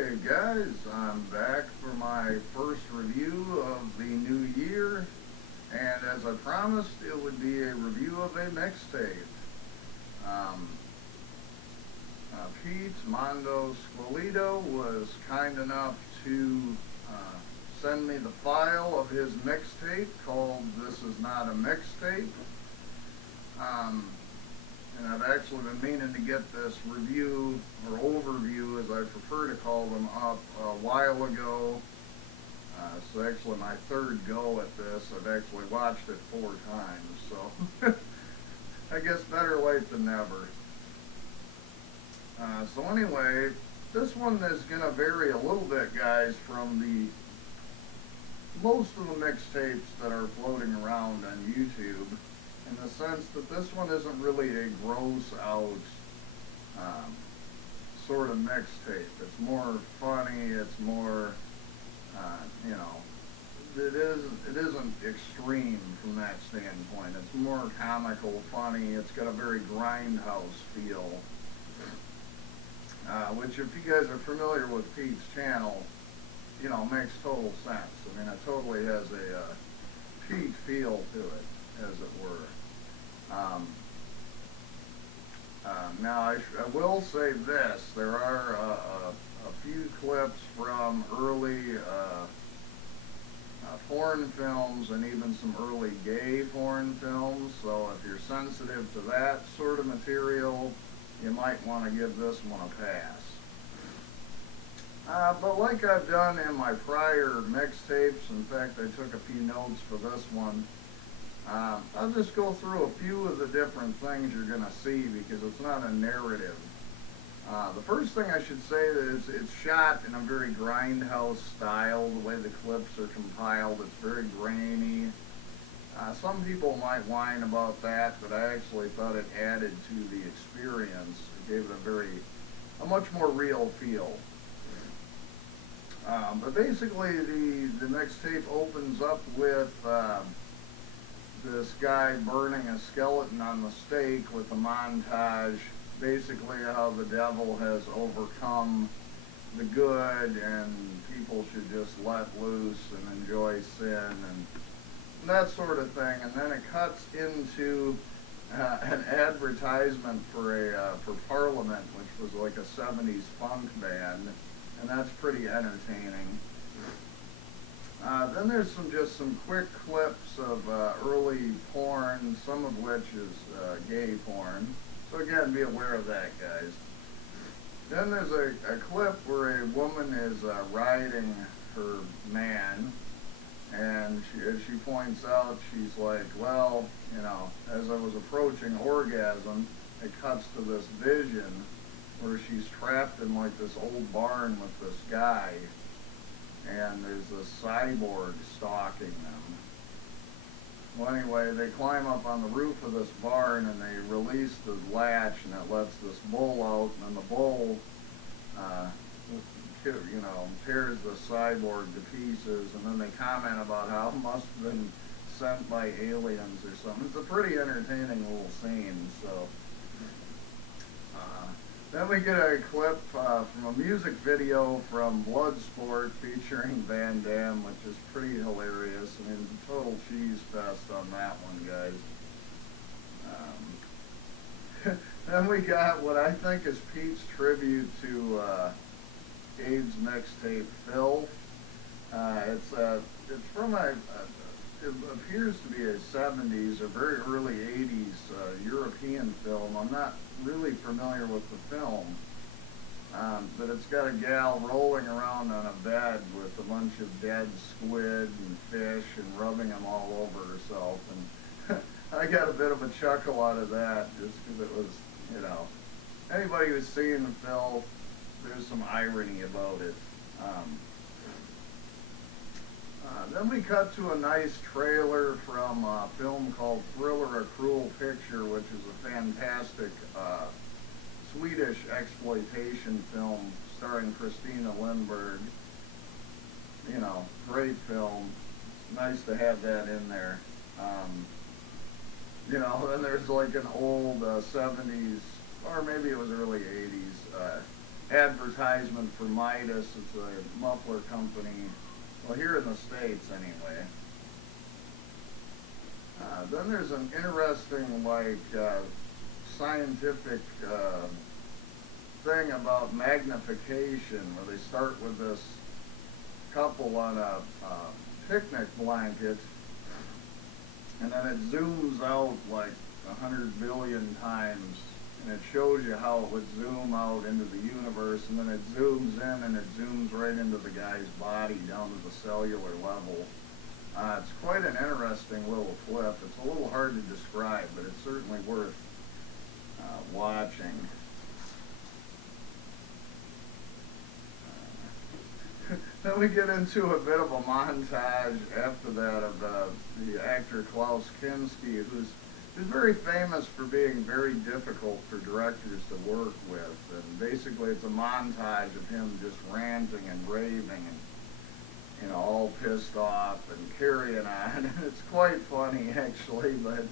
Okay, guys, I'm back for my first review of the new year, and as I promised, it would be a review of a mixtape. Um, Pete Mondo Squallido was kind enough to uh, send me the file of his mixtape called "This Is Not a Mixtape." Um, and I've actually been meaning to get this review, or overview as I prefer to call them, up a while ago. It's actually my third go at this. I've actually watched it 4 times, so I guess better late than never. So anyway, this one is going to vary a little bit, guys, from the most of the mixtapes that are floating around on YouTube, in the sense that this one isn't really a gross out um, sort of mixtape. It's more funny. It's more, you know, it isn't extreme from that standpoint. It's more comical, funny. It's got a very grindhouse feel, which, if you guys are familiar with Pete's channel, you know, makes total sense. I mean, it totally has a Pete feel to it, as it were. Now, I will say this. There are a few clips from early porn films and even some early gay porn films, so if you're sensitive to that sort of material, you might want to give this one a pass. But like I've done in my prior mixtapes, in fact, I took a few notes for this one. I'll just go through a few of the different things you're going to see, because it's not a narrative. The first thing I should say is it's shot in a very grindhouse style. The way the clips are compiled, it's very grainy. Some people might whine about that, but I actually thought it added to the experience. It gave it a much more real feel. But basically, the mixtape opens up with this guy burning a skeleton on the stake, with a montage, basically how the devil has overcome the good and people should just let loose and enjoy sin and that sort of thing. And then it cuts into an advertisement for Parliament, which was like a 70s funk band, and that's pretty entertaining. Then there's some quick clips of early porn, some of which is gay porn. So again, be aware of that, guys. Then there's a clip where a woman is riding her man, and as she points out, she's like, well, you know, as I was approaching orgasm, it cuts to this vision where she's trapped in like this old barn with this guy, and there's this cyborg stalking them. Well, anyway, they climb up on the roof of this barn and they release the latch, and it lets this bull out, and then the bull, you know, tears the cyborg to pieces, and then they comment about how it must have been sent by aliens or something. It's a pretty entertaining little scene, so. Then we get a clip from a music video from Bloodsport featuring Van Damme, which is pretty hilarious. I mean, it's a total cheese fest on that one, guys. Then we got what I think is Pete's tribute to AIDS mixtape Filth. It's from it appears to be a 70s or very early 80s European film. I'm not really familiar with the film, but it's got a gal rolling around on a bed with a bunch of dead squid and fish and rubbing them all over herself, and I got a bit of a chuckle out of that, just because it was, you know, anybody who's seen the film, there's some irony about it. Then we cut to a nice trailer from a film called Thriller, A Cruel Picture, which is a fantastic Swedish exploitation film starring Christina Lindberg. You know, great film. Nice to have that in there. You know, then there's like an old 70s, or maybe it was early 80s, advertisement for Midas. It's a muffler company. Well, here in the States, anyway. Then there's an interesting, scientific thing about magnification, where they start with this couple on a picnic blanket, and then it zooms out like 100 billion times, and it shows you how it would zoom out into the universe, and then it zooms in and it zooms right into the guy's body down to the cellular level. It's quite an interesting little clip. It's a little hard to describe, but it's certainly worth watching. Then we get into a bit of a montage after that of the actor Klaus Kinski, who's very famous for being very difficult for directors to work with. And basically it's a montage of him just ranting and raving and, all pissed off and carrying on. And it's quite funny, actually, but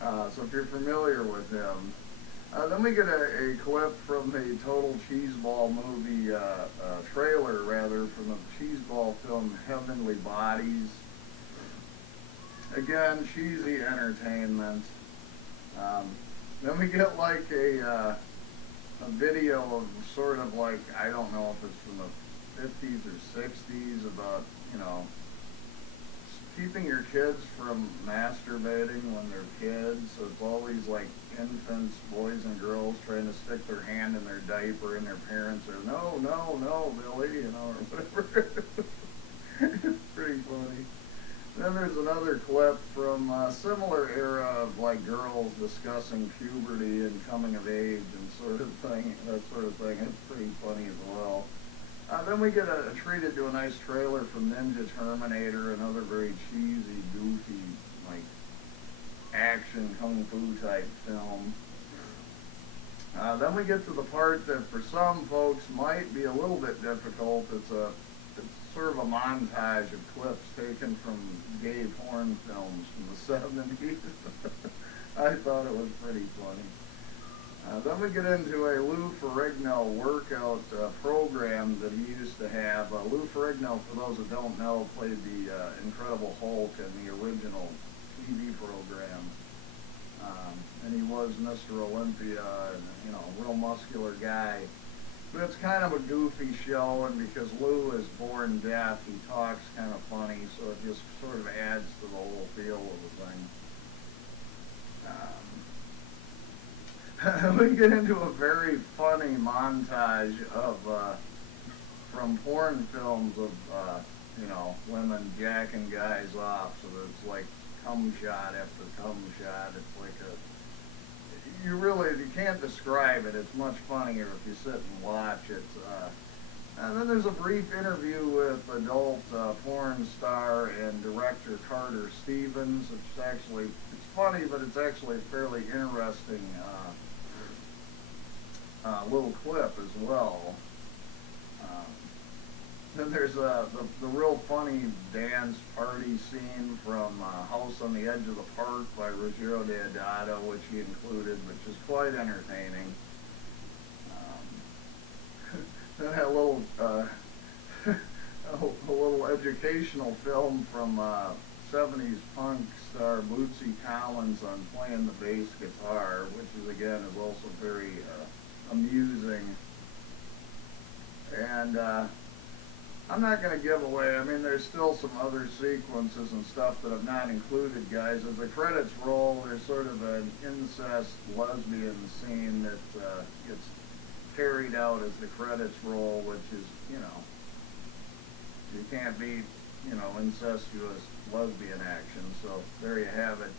so if you're familiar with him. Then we get a clip from the Total Cheeseball movie, trailer rather, from the Cheeseball film Heavenly Bodies. Again, cheesy entertainment. Then we get like a video of sort of like, I don't know if it's from the 50s or 60s, about, keeping your kids from masturbating when they're kids. So it's all these like infants, boys and girls, trying to stick their hand in their diaper, and their parents are, no, Billy, or whatever. It's pretty funny. Then there's another clip from a similar era of like girls discussing puberty and coming of age and sort of thing, that sort of thing. It's pretty funny as well. Then we get treated to a nice trailer from Ninja Terminator, another very cheesy, goofy, like action kung fu type film. Then we get to the part that for some folks might be a little bit difficult. It's sort of a montage of clips taken from gay porn films from the 70s. I thought it was pretty funny. Then we get into a Lou Ferrigno workout program that he used to have. Lou Ferrigno, for those that don't know, played the Incredible Hulk in the original TV program. And he was Mr. Olympia, and, a real muscular guy. But it's kind of a goofy show, and because Lou is born deaf, he talks kind of funny, so it just sort of adds to the whole feel of the thing. We get into a very funny montage of from porn films of women jacking guys off, so that it's like cum shot after cum shot. It's like you can't describe it. It's much funnier if you sit and watch it. And then there's a brief interview with adult porn star and director Carter Stevens. It's funny, but it's actually a fairly interesting little clip as well. Then there's the real funny dance party scene from House on the Edge of the Park by Ruggiero Deodato, which he included, which is quite entertaining. Then a little a little educational film from 70s punk star Bootsy Collins on playing the bass guitar, which is also very amusing. And I'm not going to give away, there's still some other sequences and stuff that I've not included, guys. As the credits roll, there's sort of an incest lesbian scene that gets carried out as the credits roll, which is, you can't beat, incestuous lesbian action, so there you have it.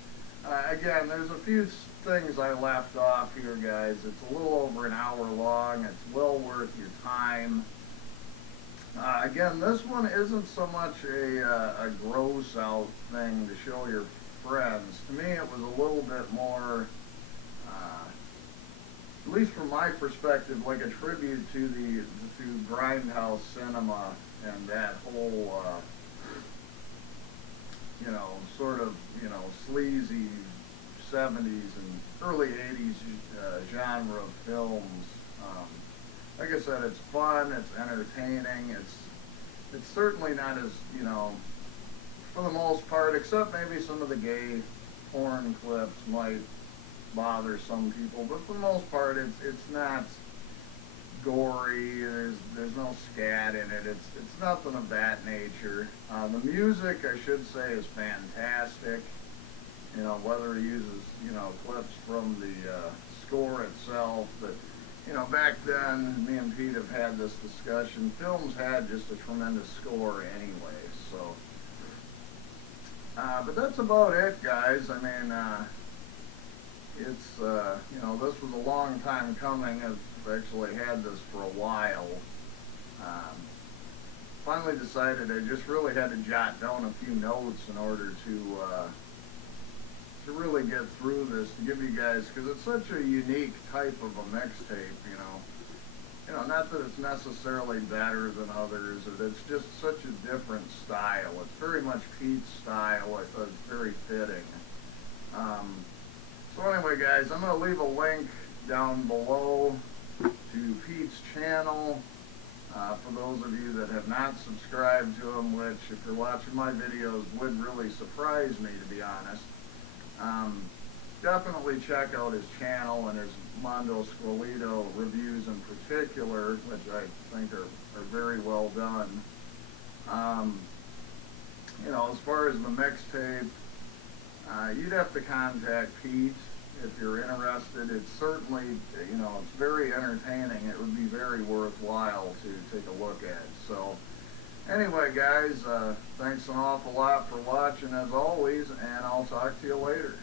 Again, there's a few things I left off here, guys. It's a little over an hour long. It's well worth your time. Again, this one isn't so much a gross out thing to show your friends. To me, it was a little bit more, at least from my perspective, like a tribute to grindhouse cinema and that whole, sort of, sleazy 70s and early 80s genre of films. like I said, it's fun, it's entertaining, it's certainly not as, you know, for the most part, except maybe some of the gay porn clips might bother some people, but for the most part, it's not gory. There's no scat in it. It's nothing of that nature. The music, I should say, is fantastic. You know, whether he uses, you know, clips from the score itself, but you know, back then, me and Pete have had this discussion. Films had just a tremendous score anyway, so. But that's about it, guys. I mean, it's, you know, this was a long time coming. I've actually had this for a while. Finally decided I just really had to jot down a few notes in order to really get through this, to give you guys, because it's such a unique type of a mixtape, you know. You know, not that it's necessarily better than others, or it's just such a different style. It's very much Pete's style. I thought it's very fitting. So anyway, guys, I'm going to leave a link down below to Pete's channel. For those of you that have not subscribed to him, which if you're watching my videos would really surprise me, to be honest. Definitely check out his channel and his Mondo Squallido reviews in particular, which I think are very well done. You know, as far as the mixtape, you'd have to contact Pete if you're interested. It's certainly, you know, it's very entertaining. It would be very worthwhile to take a look at. So, anyway, guys, thanks an awful lot for watching as always, and I'll talk to you later.